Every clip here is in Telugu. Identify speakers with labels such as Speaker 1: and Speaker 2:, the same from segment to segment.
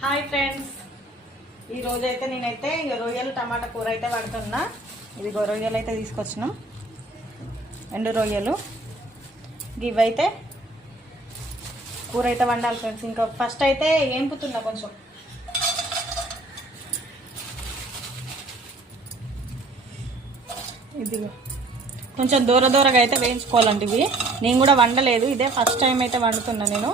Speaker 1: Hi friends. ఈ రోజైతే అయితే నేనైతే ఇక రొయ్యలు టమాటా కూర అయితే పడుతున్నా ఇది రొయ్యలు అయితే తీసుకొచ్చినాం. ఎండు రొయ్యలు. ఇవైతే కూర అయితే వండాలి ఫ్రెండ్స్. ఇంకా ఫస్ట్ అయితే ఏంపుతున్నా కొంచెం. ఇది కొంచెం దూర దూరగా అయితే వేయించుకోవాలండి ఇవి. నేను కూడా వండలేదు. ఇదే ఫస్ట్ టైం అయితే వండుతున్నా నేను.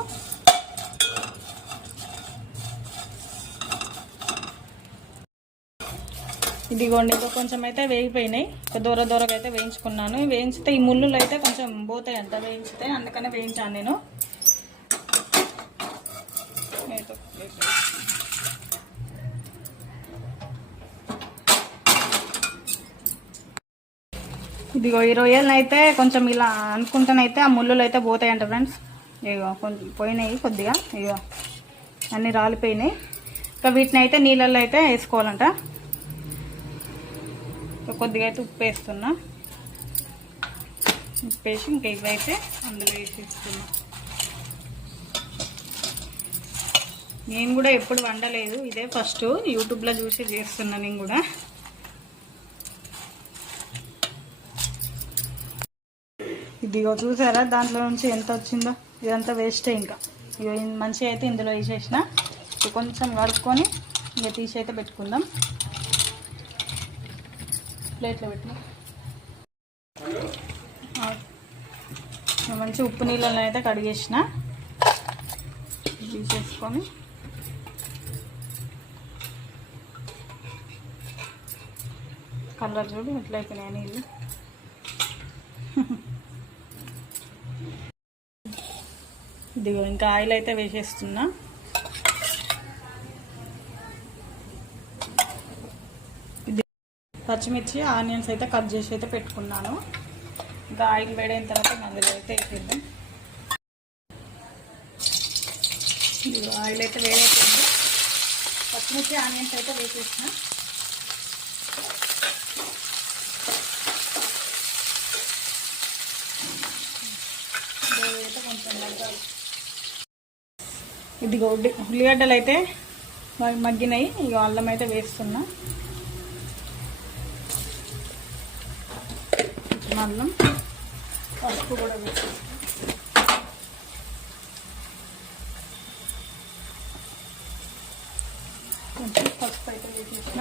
Speaker 1: ఇదిగోండి ఇంకా కొంచెం అయితే వేగిపోయినాయి. దూర దూరగా అయితే వేయించుకున్నాను. వేయించితే ఈ ముళ్ళులు అయితే కొంచెం పోతాయి అంట వేయించితే అందుకనే వేయించాను నేను. ఇదిగో. ఈ రొయ్యలనైతే కొంచెం ఇలా అనుకుంటానైతే ఆ ముళ్ళులు అయితే పోతాయంట ఫ్రెండ్స్. ఇగో కొంచెం పోయినాయి కొద్దిగా. ఇగో అన్నీ రాలిపోయినాయి. ఇంకా వీటిని అయితే నీళ్ళల్లో అయితే వేసుకోవాలంట. కొద్దిగా అయితే ఉప్పు వేస్తున్నా. ఉప్పు వేసి ఇంకా ఇవైతే అందులో వేసిస్తున్నా. నేను కూడా ఎప్పుడు వండలేదు. ఇదే ఫస్ట్ యూట్యూబ్లో చూసి చేస్తున్నా నేను కూడా. ఇదిగో చూసారా? దాంట్లో నుంచి ఎంత వచ్చిందో? ఇదంతా వేస్టే ఇంకా. ఇక మంచిగా అయితే ఇందులో వేసేసిన. కొంచెం కడుక్కొని ఇంకా తీసి అయితే పెట్టుకుందాం. ప్లేట్లో పెట్టిన. మంచి ఉప్పు నీళ్ళలో అయితే కడిగేసిన. తీసేసుకొని. కలర్ చూడు ఎట్లయిపోయినాయి నీళ్ళు. ఇదిగో ఇంకా ఆయిల్ అయితే వేసేస్తున్నా. పచ్చిమిర్చి ఆనియన్స్ అయితే కట్ చేసి అయితే పెట్టుకున్నాను. ఇంకా ఆయిల్ వేడైన తర్వాత మందులో అందులో అయితే వేసేద్దాం. ఇదిగో ఆయిల్ అయితే వేడైపోయింది. పచ్చిమిర్చి ఆనియన్స్ అయితే వేసేసిన. కొంచెం ఇదిగో ఉల్లిగడ్డలు అయితే మగ్గినాయి. ఇక అల్లం అయితే వేస్తున్నా. అన్నం పసుపు కూడా వేసేస్తున్నా కొంచెం పసుపు అయితే వేసేసిన.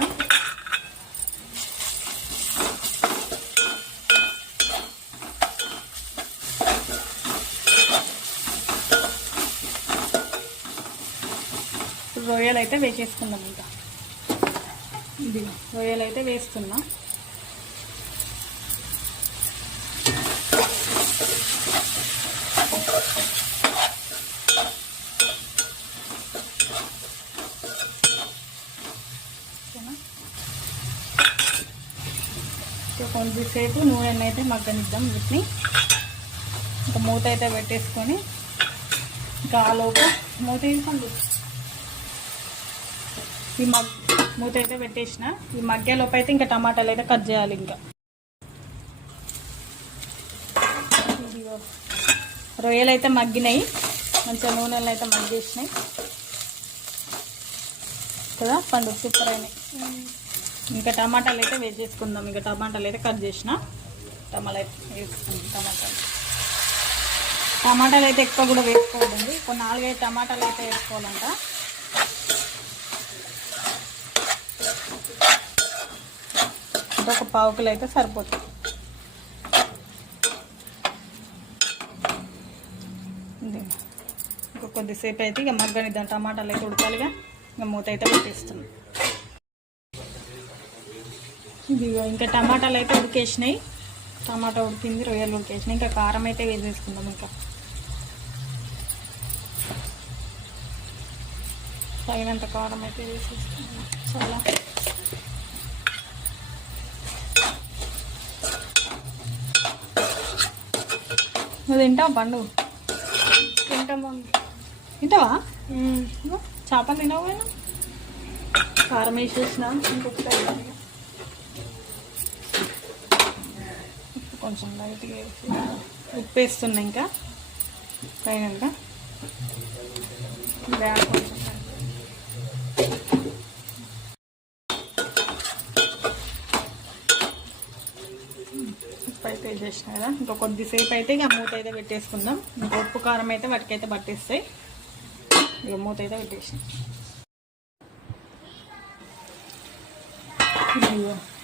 Speaker 1: రొయ్యలు అయితే వేసేసుకుందాం ఇంకా. ఇది రొయ్యలు అయితే వేస్తున్నాం. సో కొంచెంసేపు నూనె అయితే మగ్గనిద్దాం వీటిని ఇంకా మూత అయితే పెట్టేసుకొని ఇంకా ఆ లోపు మూత వేసుకోండి ఈ మగ్ మూత అయితే పెట్టేసిన. ఈ మగ్గేలోపు అయితే ఇంకా టమాటాలు అయితే కట్ చేయాలి ఇంకా. రొయ్యలు అయితే మగ్గినాయి. మంచిగా నూనెలు అయితే మగ్గేసినాయి. కదా పండు సూపర్ అయినాయి. ఇంకా టమాటాలు అయితే వేసేసుకుందాం ఇంకా టమాటాలు అయితే కట్ చేసిన. టమాటాలు అయితే వేసుకుందాం. టమాటాలు. టమాటాలు అయితే ఎక్కువ కూడా వేసుకోవద్దండి. ఒక నాలుగైదు టమాటాలు అయితే వేసుకోవాలంట. ఒక పావుకులు అయితే సరిపోతుంది. ఇంకా కొద్దిసేపు అయితే ఇక మగ్గనిద్దాం. టమాటాలు అయితే ఉడకాలిగా. ఇక మూత అయితే పెట్టేస్తున్నాం. ఇది ఇంకా టమాటాలు అయితే ఉడికేసినాయి. టమాటా ఉడికింది రొయ్యలు ఉడికేసినాయి. ఇంకా కారం అయితే వేసేసుకుందాం ఇంకా. తగినంత కారం అయితే వేసేసుకుందాం. చాలా. నువ్వు తింటావా పండు?
Speaker 2: తింటామా
Speaker 1: తింటావా? చేపలు తినవు కారం వేసేసిన ఇంకొకటి కొంచెం లైట్గా వేసి ఉప్పు వేస్తున్నా ఇంకా. పైన బ్యాగ్ కొంచెం ఉప్పు అయితే వేసేసిన కదా. ఇంకా కొద్దిసేపు అయితే ఇక మూత అయితే పెట్టేసుకుందాం. ఇంకా ఉప్పు కారం అయితే వాటికైతే పట్టేస్తాయి. ఇక మూత అయితే పెట్టేసిన.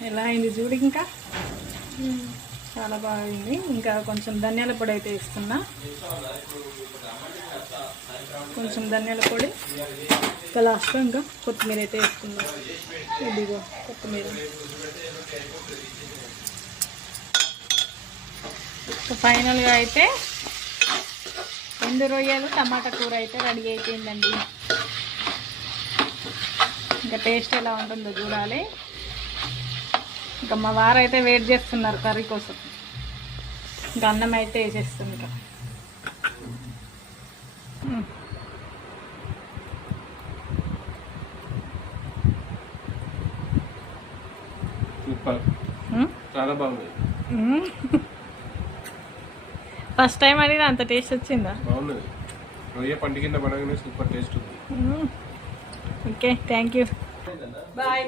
Speaker 1: ఎలా అయింది చూడు ఇంకా? చాలా బాగుంది. ఇంకా కొంచెం ధనియాల పొడి అయితే ఇస్తున్నా కొంచెం ధనియాల పొడి. ఇంకా లాస్ట్లో ఇంకా కొత్తిమీర అయితే వేసుకుందాం ఇదిగో కొత్తిమీర. ఫైనల్గా అయితే ఎండు రొయ్యలు టమాటా కూర అయితే రెడీ అయిపోయిందండి. ఇంకా టేస్ట్ ఎలా ఉంటుందో చూడాలి. ఇంకా మా వారు అయితే వెయిట్ చేస్తున్నారు కర్రీ కోసం. ఇంకా అన్నం అయితే వేసేస్తుంది ఇంకా?
Speaker 3: చాలా బాగుంది.
Speaker 1: ఫస్ట్ టైం అడిగిన అంత టేస్ట్ వచ్చిందా?
Speaker 3: బాగున్నది రొయ్య పంట కింద పడగానే సూపర్ టేస్ట్ ఉంది.
Speaker 1: Okay thank you bye